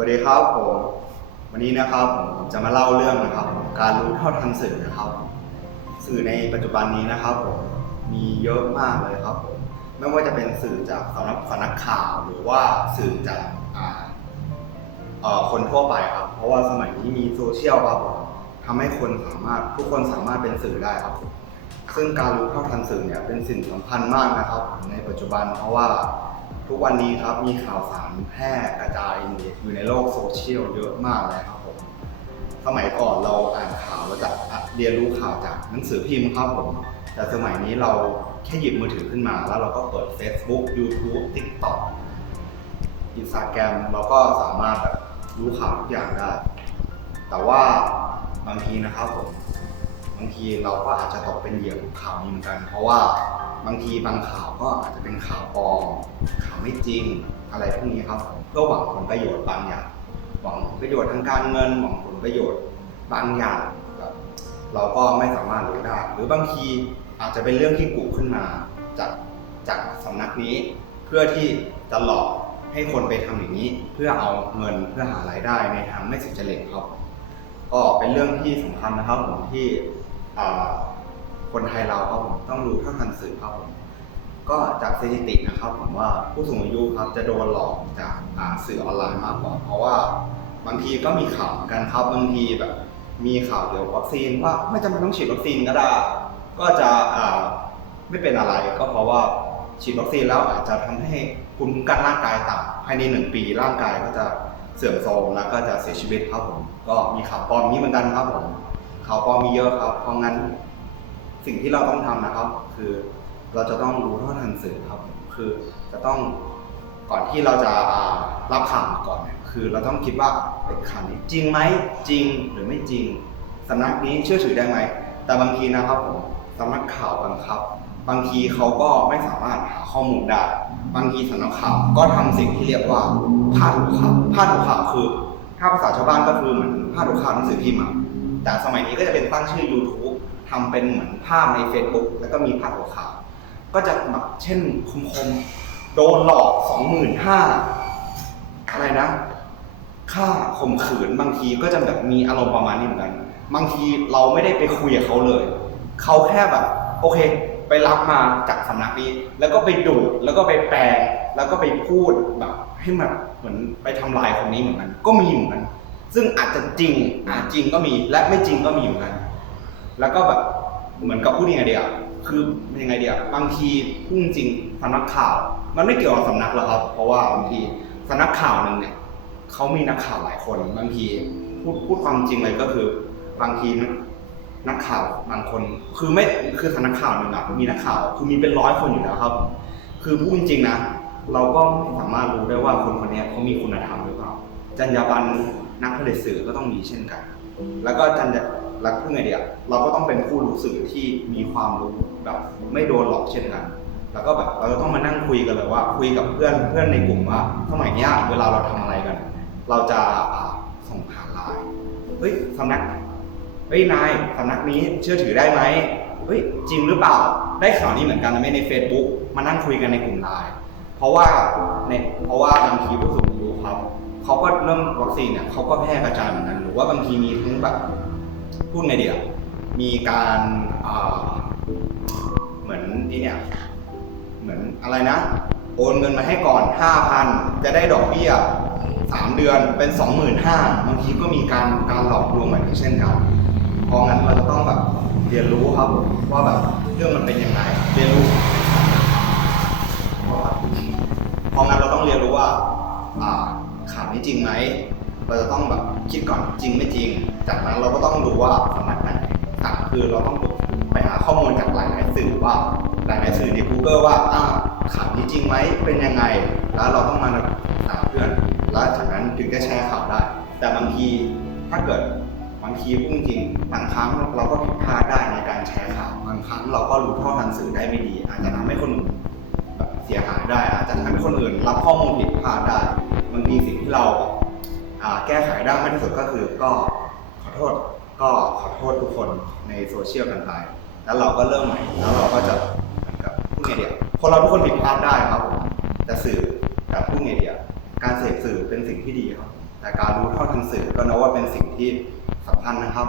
วัสดีครับผมวันนี้นะครับผมจะมาเล่าเรื่องนะครับ การรู้เท่าทันสื่อนะครับ สื่อในปัจจุบันนี้นะครับผมมีเยอะมากเลยครับผมไม่ว่าจะเป็นสื่อจากสำนักสำนักข่าวหรือว่าสื่อจากคนทั่วไปครับ เพราะว่าสมัยนี้มีโซเชียลครับผมทำให้คนสามารถทุกคนสามารถเป็นสื่อได้ครับ ซึ่งการรู้เท่าทันสื่อเนี่ยเป็นสิ่งสำคัญมากนะครับ ในปัจจุบันเพราะว่า ทุกวันนี้ครับมีข่าวสารแพร่กระจายอยู่ในโลกโซเชียลเยอะมากเลยครับผมสมัยก่อนเราอ่านข่าวเราจะเรียนรู้ข่าวจากหนังสือพิมพ์ครับผมแต่สมัยนี้เราแค่หยิบมือถือขึ้นมา แล้วเราก็เปิด Facebook YouTube TikTok Instagram เราก็สามารถแบบรู้ข่าวทุกอย่างได้ แต่ว่าบางทีนะครับผม บางทีเราก็อาจจะตกเป็นเหยื่อของข่าวนี้เหมือนกัน เพราะว่าบางทีบางข่าวก็อาจจะเป็นข่าวปลอมข่าวไม่จริงอะไรพวกนี้ครับ เพื่อหวังผลประโยชน์บางอย่างหวังผลประโยชน์ทางการเงินหวังผลประโยชน์บางอย่างแบบเราก็ไม่สามารถรู้ได้ หรือบางทีอาจจะเป็นเรื่องที่กุขึ้นมาจากจากสำนักนี้ เพื่อที่จะหลอกให้คนไปทำอย่างนี้ เพื่อเอาเงินเพื่อหารายได้ในทางไม่สุจริตครับ ก็เป็นเรื่องที่สำคัญนะครับผมที่ คนไทยเราครับผมต้องรู้เท่าทันสื่อครับผมก็จากสถิตินะครับผมว่าผู้สูงอายุครับจะโดนหลอกจากสื่อออนไลน์มากกว่าเพราะว่าบางทีก็มีข่าวเหมือนกันครับบางทีแบบมีข่าวเกี่ยวกับวัคซีนว่าไม่จำเป็นต้องฉีดวัคซีนก็ได้ ก็จะไม่เป็นอะไรก็เพราะว่าฉีดวัคซีนแล้วอาจจะทำให้ภูมิคุ้มกันร่างกายต่ำภายในหนึ่งปีร่างกายก็จะเสื่อมโทรมแล้วก็จะเสียชีวิตครับผมก็มีข่าวปลอมนี้เหมือนกันครับผม ข่าวปลอมีเยอะครับ เพราะงั้นสิ่งที่เราต้องทำนะครับ คือเราจะต้องรู้เท่าทันสื่อครับ คือจะต้องก่อนที่เราจะรับข่าวก่อนเนี่ยคือเราต้องคิดว่าเอ้ข่าวนี้จริงไหมจริงหรือไม่จริงสำนักนี้เชื่อถือได้ไหมแต่บางทีนะครับผมสำนักข่าวบางครับ บางทีเขาก็ไม่สามารถหาข้อมูลได้ บางทีสำนักข่าวก็ทำสิ่งที่เรียกว่าพาดหัวข่าวพาดหัวข่าวคือถ้าภาษาชาวบ้านก็คือเหมือนพาดหัวข่าวหนังสือพิมพ์ แต่สมัยนี้ก็จะเป็นตั้งชื่อ YouTube ทำเป็นเหมือนภาพใน Facebook แล้วก็มีพาดหัวข่าวก็จะแบบเช่นคมคมๆโดนหลอกสองหมื่นห้าอะไรนะ ค่าข่มขืนบางทีก็จะแบบมีอารมณ์ประมาณนี้เหมือนกัน บางทีเราไม่ได้ไปคุยกับเขาเลย เขาแค่แบบ โอเค ไปรับมาจากสำนักนี้ แล้วก็ไปดูดแล้วก็ไปแปลแล้วก็ไปพูดแบบให้มันเหมือนไปทำลายคนนี้เหมือนกัน ก็มีเหมือนกัน ซึ่งอาจจะจริงอาจจริงก็มีและไม่จริงก็มีเหมือนกัน แล้วก็แบบเหมือนกับพูดยังไงเดียวคือยังไงเดียวบางทีพูดจริงสำนักข่าว มันไม่เกี่ยวกับสำนักหรอกครับ เพราะว่าบางทีสำนักข่าวหนึ่งเนี่ยเขามีนักข่าวหลายคน บางทีพูดพูดความจริงเลยก็คือบางทีนะนักข่าวบางคน คือไม่คือสำนักข่าวหนึ่งอะมีนักข่าวคือมีเป็นร้อยคนอยู่แล้วครับ คือพูดจริงนะเราก็ไม่สามารถรู้ได้ว่าคนคนนี้เขามีคุณธรรมหรือเปล่าจรรยาบรรณ นักผลิตสื่อก็ต้องมีเช่นกัน แล้วก็จรรยาแล้วพูดไงเดียเราก็ต้องเป็นผู้รู้สื่อที่มีความรู้แบบไม่โดนหลอกเช่นกัน แล้วก็แบบเราจะต้องมานั่งคุยกันเลยว่า คุยกับเพื่อนเพื่อนในกลุ่มว่าสมัยนี้เวลาเราทำอะไรกัน เราจะส่งผ่านไลน์เฮ้ยสำนักเฮ้ยนายสำนักนี้เชื่อถือได้ไหมเฮ้ยจริงหรือเปล่า ได้ข่าวนี้เหมือนกันไหมใน Facebook มานั่งคุยกันในกลุ่มไลน์เพราะว่าในเพราะว่าบางทีผู้สูงอายุครับ เขาก็เรื่องวัคซีนเนี่ยเขาก็แพร่กระจายเหมือนกันหรือว่าบางทีมีทั้งแบบพูดไงเดียวมีการเหมือนนี่เนี่ยเหมือนอะไรนะ โอนเงินมาให้ก่อน 5,000 จะได้ดอกเบี้ย3 เดือนเป็น 25,000บางทีก็มีการการหลอกลวงแบบนี้เช่นกันเพราะงั้นเราจะต้องแบบเรียนรู้ครับว่าแบบเรื่องมันเป็นยังไงเรียนรู้เพราะงั้นเรา ข่าวนี้จริงไหมเราจะต้องแบบคิดก่อนจริงไม่จริง จากนั้นเราก็ต้องดูว่าสำนักไหนสามคือเราต้องไปหาข้อมูลจากหลายๆสื่อว่าหลายๆสื่อใน Google ว่าอ่าข่าวนี้จริงไหมเป็นยังไง แล้วเราต้องมาถามเพื่อน แล้วจากนั้นถึงจะแชร์ข่าวได้ แต่บางทีถ้าเกิดบางทีพูดจริงบางครั้งเราก็ผิดพลาดได้ในการแชร์ข่าวบางครั้งเราก็รู้เท่าทันสื่อได้ไม่ดี อาจจะทำให้คนเสียหายได้ อาจจะทำให้คนอื่นรับข้อมูลผิดพลาดได้ แก้ไขได้มากที่สุดก็คือก็ขอโทษก็ขอโทษทุกคนในโซเชียลกันไป แล้วเราก็เริ่มใหม่ แล้วเราก็จะเหมือนกับผู้ไงเดียคนเราทุกคนผิดพลาดได้ครับผมแต่สื่อกับผู้ไงเดียการเสพสื่อเป็นสิ่งที่ดีครับ แต่การรู้เท่าทันสื่อก็นับว่าเป็นสิ่งที่สำคัญนะครับ